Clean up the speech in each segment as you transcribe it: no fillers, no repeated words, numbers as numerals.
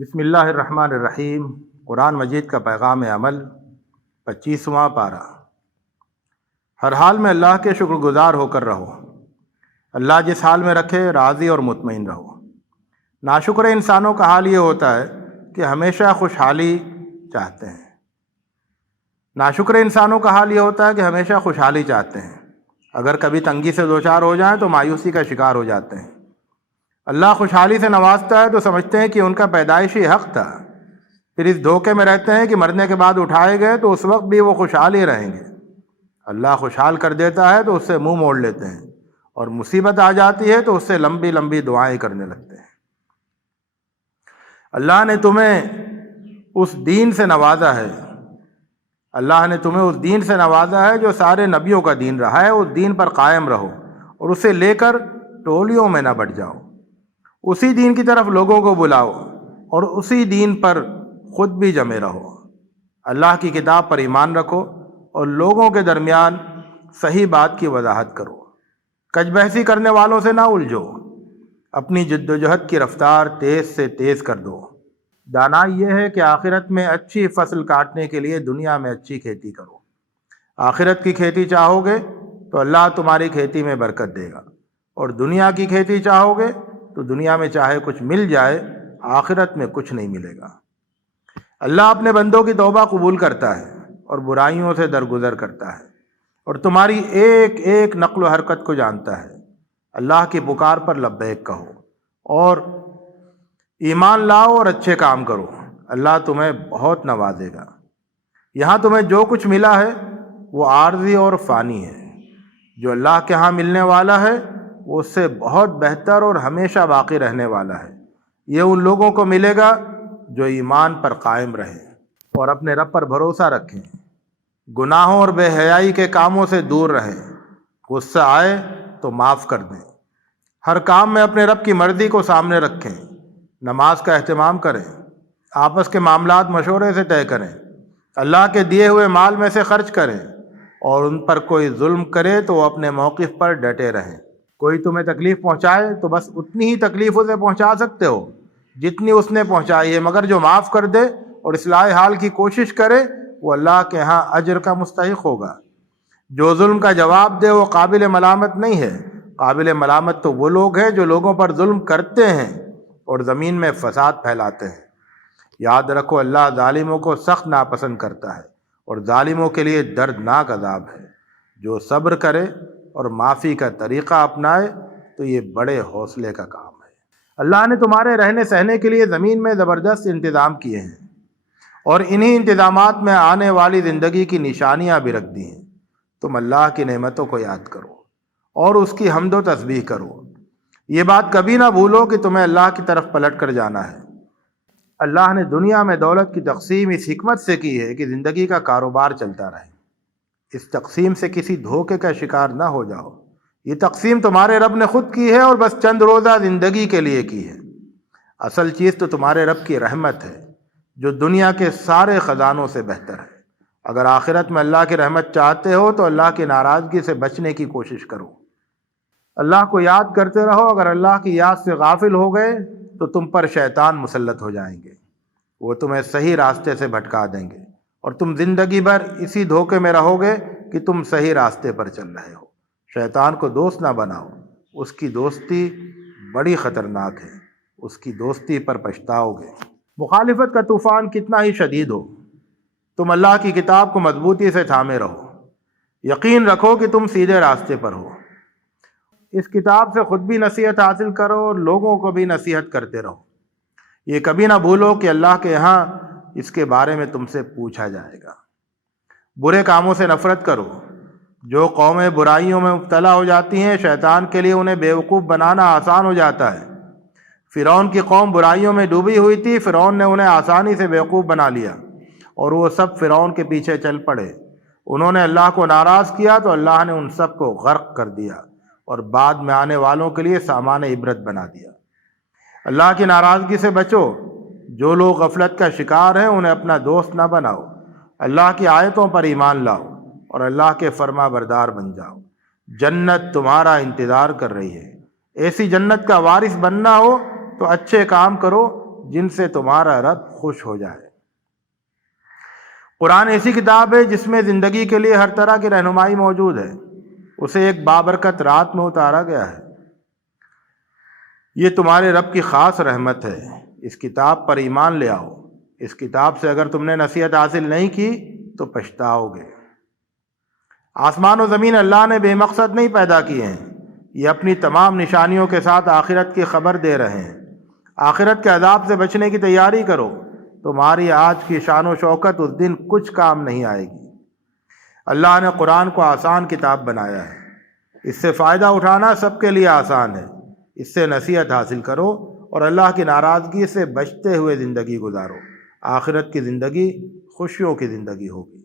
بسم اللہ الرحمن الرحیم۔ قرآن مجید کا پیغام عمل 25واں پارہ۔ ہر حال میں اللہ کے شکر گزار ہو کر رہو، اللہ جس حال میں رکھے راضی اور مطمئن رہو۔ ناشکر انسانوں کا حال یہ ہوتا ہے کہ ہمیشہ خوشحالی چاہتے ہیں۔ ناشکر انسانوں کا حال یہ ہوتا ہے کہ ہمیشہ خوشحالی چاہتے ہیں، اگر کبھی تنگی سے دوچار ہو جائیں تو مایوسی کا شکار ہو جاتے ہیں۔ اللہ خوشحالی سے نوازتا ہے تو سمجھتے ہیں کہ ان کا پیدائشی حق تھا، پھر اس دھوکے میں رہتے ہیں کہ مرنے کے بعد اٹھائے گئے تو اس وقت بھی وہ خوشحال ہی رہیں گے۔ اللہ خوشحال کر دیتا ہے تو اس سے منہ موڑ لیتے ہیں، اور مصیبت آ جاتی ہے تو اس سے لمبی لمبی دعائیں کرنے لگتے ہیں۔ اللہ نے تمہیں اس دین سے نوازا ہے، اللہ نے تمہیں اس دین سے نوازا ہے جو سارے نبیوں کا دین رہا ہے۔ اس دین پر قائم رہو اور اسے لے کر ٹولیوں میں نہ بٹ جاؤ۔ اسی دین کی طرف لوگوں کو بلاؤ اور اسی دین پر خود بھی جمے رہو۔ اللہ کی کتاب پر ایمان رکھو اور لوگوں کے درمیان صحیح بات کی وضاحت کرو۔ کج بحثی کرنے والوں سے نہ الجھو، اپنی جد و جہد کی رفتار تیز سے تیز کر دو۔ دانائی یہ ہے کہ آخرت میں اچھی فصل کاٹنے کے لیے دنیا میں اچھی کھیتی کرو۔ آخرت کی کھیتی چاہو گے تو اللہ تمہاری کھیتی میں برکت دے گا، اور دنیا کی کھیتی چاہو گے تو دنیا میں چاہے کچھ مل جائے، آخرت میں کچھ نہیں ملے گا۔ اللہ اپنے بندوں کی توبہ قبول کرتا ہے اور برائیوں سے درگزر کرتا ہے، اور تمہاری ایک ایک نقل و حرکت کو جانتا ہے۔ اللہ کی پکار پر لبیک کہو اور ایمان لاؤ اور اچھے کام کرو، اللہ تمہیں بہت نوازے گا۔ یہاں تمہیں جو کچھ ملا ہے وہ عارضی اور فانی ہے، جو اللہ کے ہاں ملنے والا ہے وہ اس سے بہت بہتر اور ہمیشہ باقی رہنے والا ہے۔ یہ ان لوگوں کو ملے گا جو ایمان پر قائم رہیں اور اپنے رب پر بھروسہ رکھیں، گناہوں اور بے حیائی کے کاموں سے دور رہیں، غصہ آئے تو معاف کر دیں، ہر کام میں اپنے رب کی مرضی کو سامنے رکھیں، نماز کا اہتمام کریں، آپس کے معاملات مشورے سے طے کریں، اللہ کے دیے ہوئے مال میں سے خرچ کریں، اور ان پر کوئی ظلم کرے تو وہ اپنے موقف پر ڈٹے رہیں۔ کوئی تمہیں تکلیف پہنچائے تو بس اتنی ہی تکلیف اسے پہنچا سکتے ہو جتنی اس نے پہنچائی ہے، مگر جو معاف کر دے اور اصلاح حال کی کوشش کرے وہ اللہ کے ہاں اجر کا مستحق ہوگا۔ جو ظلم کا جواب دے وہ قابل ملامت نہیں ہے، قابل ملامت تو وہ لوگ ہیں جو لوگوں پر ظلم کرتے ہیں اور زمین میں فساد پھیلاتے ہیں۔ یاد رکھو اللہ ظالموں کو سخت ناپسند کرتا ہے، اور ظالموں کے لیے دردناک عذاب ہے۔ جو صبر کرے اور معافی کا طریقہ اپنائے تو یہ بڑے حوصلے کا کام ہے۔ اللہ نے تمہارے رہنے سہنے کے لیے زمین میں زبردست انتظام کیے ہیں، اور انہی انتظامات میں آنے والی زندگی کی نشانیاں بھی رکھ دی ہیں۔ تم اللہ کی نعمتوں کو یاد کرو اور اس کی حمد و تسبیح کرو۔ یہ بات کبھی نہ بھولو کہ تمہیں اللہ کی طرف پلٹ کر جانا ہے۔ اللہ نے دنیا میں دولت کی تقسیم اس حکمت سے کی ہے کہ زندگی کا کاروبار چلتا رہے۔ اس تقسیم سے کسی دھوکے کا شکار نہ ہو جاؤ۔ یہ تقسیم تمہارے رب نے خود کی ہے اور بس چند روزہ زندگی کے لیے کی ہے۔ اصل چیز تو تمہارے رب کی رحمت ہے جو دنیا کے سارے خزانوں سے بہتر ہے۔ اگر آخرت میں اللہ کی رحمت چاہتے ہو تو اللہ کی ناراضگی سے بچنے کی کوشش کرو۔ اللہ کو یاد کرتے رہو، اگر اللہ کی یاد سے غافل ہو گئے تو تم پر شیطان مسلط ہو جائیں گے، وہ تمہیں صحیح راستے سے بھٹکا دیں گے، اور تم زندگی بھر اسی دھوکے میں رہو گے کہ تم صحیح راستے پر چل رہے ہو۔ شیطان کو دوست نہ بناؤ، اس کی دوستی بڑی خطرناک ہے، اس کی دوستی پر پچھتاؤ گے۔ مخالفت کا طوفان کتنا ہی شدید ہو، تم اللہ کی کتاب کو مضبوطی سے تھامے رہو، یقین رکھو کہ تم سیدھے راستے پر ہو۔ اس کتاب سے خود بھی نصیحت حاصل کرو اور لوگوں کو بھی نصیحت کرتے رہو۔ یہ کبھی نہ بھولو کہ اللہ کے یہاں اس کے بارے میں تم سے پوچھا جائے گا۔ برے کاموں سے نفرت کرو۔ جو قومیں برائیوں میں مبتلا ہو جاتی ہیں شیطان کے لیے انہیں بیوقوف بنانا آسان ہو جاتا ہے۔ فرعون کی قوم برائیوں میں ڈوبی ہوئی تھی، فرعون نے انہیں آسانی سے بیوقوف بنا لیا اور وہ سب فرعون کے پیچھے چل پڑے۔ انہوں نے اللہ کو ناراض کیا تو اللہ نے ان سب کو غرق کر دیا اور بعد میں آنے والوں کے لیے سامان عبرت بنا دیا۔ اللہ کی ناراضگی سے بچو۔ جو لوگ غفلت کا شکار ہیں انہیں اپنا دوست نہ بناؤ۔ اللہ کی آیتوں پر ایمان لاؤ اور اللہ کے فرما بردار بن جاؤ۔ جنت تمہارا انتظار کر رہی ہے۔ ایسی جنت کا وارث بننا ہو تو اچھے کام کرو جن سے تمہارا رب خوش ہو جائے۔ قرآن ایسی کتاب ہے جس میں زندگی کے لیے ہر طرح کی رہنمائی موجود ہے۔ اسے ایک بابرکت رات میں اتارا گیا ہے۔ یہ تمہارے رب کی خاص رحمت ہے۔ اس کتاب پر ایمان لے آؤ۔ اس کتاب سے اگر تم نے نصیحت حاصل نہیں کی تو پچھتاؤ گے۔ آسمان و زمین اللہ نے بے مقصد نہیں پیدا کیے ہیں، یہ اپنی تمام نشانیوں کے ساتھ آخرت کی خبر دے رہے ہیں۔ آخرت کے عذاب سے بچنے کی تیاری کرو، تمہاری آج کی شان و شوکت اس دن کچھ کام نہیں آئے گی۔ اللہ نے قرآن کو آسان کتاب بنایا ہے، اس سے فائدہ اٹھانا سب کے لیے آسان ہے۔ اس سے نصیحت حاصل کرو اور اللہ کی ناراضگی سے بچتے ہوئے زندگی گزارو۔ آخرت کی زندگی خوشیوں کی زندگی ہوگی۔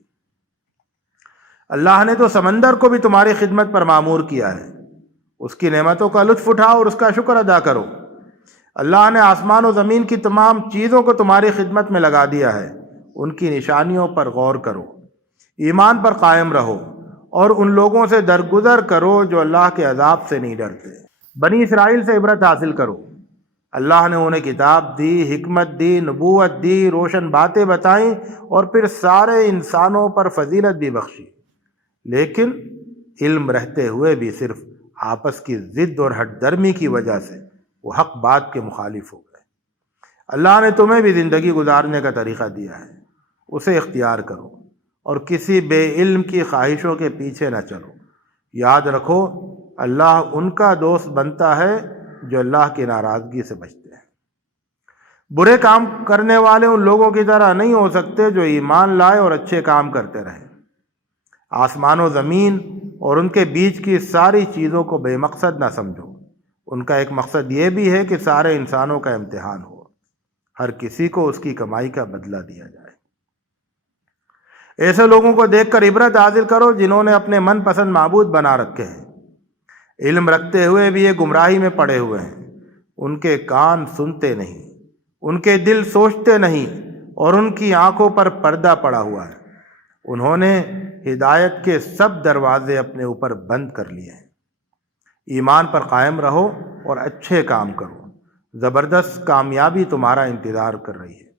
اللہ نے تو سمندر کو بھی تمہاری خدمت پر معمور کیا ہے، اس کی نعمتوں کا لطف اٹھاؤ اور اس کا شکر ادا کرو۔ اللہ نے آسمان و زمین کی تمام چیزوں کو تمہاری خدمت میں لگا دیا ہے، ان کی نشانیوں پر غور کرو، ایمان پر قائم رہو اور ان لوگوں سے درگزر کرو جو اللہ کے عذاب سے نہیں ڈرتے۔ بنی اسرائیل سے عبرت حاصل کرو۔ اللہ نے انہیں کتاب دی، حکمت دی، نبوت دی، روشن باتیں بتائیں اور پھر سارے انسانوں پر فضیلت بھی بخشی، لیکن علم رہتے ہوئے بھی صرف آپس کی ضد اور ہٹ درمی کی وجہ سے وہ حق بات کے مخالف ہو گئے۔ اللہ نے تمہیں بھی زندگی گزارنے کا طریقہ دیا ہے، اسے اختیار کرو اور کسی بے علم کی خواہشوں کے پیچھے نہ چلو۔ یاد رکھو اللہ ان کا دوست بنتا ہے جو اللہ کی ناراضگی سے بچتے ہیں۔ برے کام کرنے والے ان لوگوں کی طرح نہیں ہو سکتے جو ایمان لائے اور اچھے کام کرتے رہیں۔ آسمان و زمین اور ان کے بیچ کی ساری چیزوں کو بے مقصد نہ سمجھو، ان کا ایک مقصد یہ بھی ہے کہ سارے انسانوں کا امتحان ہو، ہر کسی کو اس کی کمائی کا بدلہ دیا جائے۔ ایسے لوگوں کو دیکھ کر عبرت حاصل کرو جنہوں نے اپنے من پسند معبود بنا رکھے ہیں، علم رکھتے ہوئے بھی یہ گمراہی میں پڑے ہوئے ہیں۔ ان کے کان سنتے نہیں، ان کے دل سوچتے نہیں اور ان کی آنکھوں پر پردہ پڑا ہوا ہے۔ انہوں نے ہدایت کے سب دروازے اپنے اوپر بند کر لیے ہیں۔ ایمان پر قائم رہو اور اچھے کام کرو، زبردست کامیابی تمہارا انتظار کر رہی ہے۔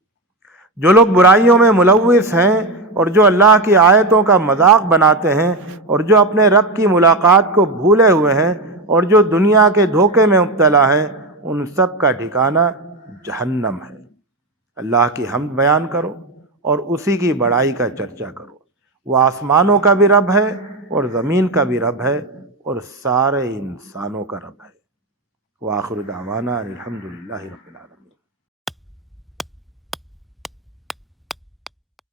جو لوگ برائیوں میں ملوث ہیں اور جو اللہ کی آیتوں کا مذاق بناتے ہیں اور جو اپنے رب کی ملاقات کو بھولے ہوئے ہیں اور جو دنیا کے دھوکے میں مبتلا ہیں، ان سب کا ٹھکانہ جہنم ہے۔ اللہ کی حمد بیان کرو اور اسی کی بڑائی کا چرچا کرو۔ وہ آسمانوں کا بھی رب ہے اور زمین کا بھی رب ہے اور سارے انسانوں کا رب ہے۔ وآخر دعوانا الحمدللہ رب العالمین۔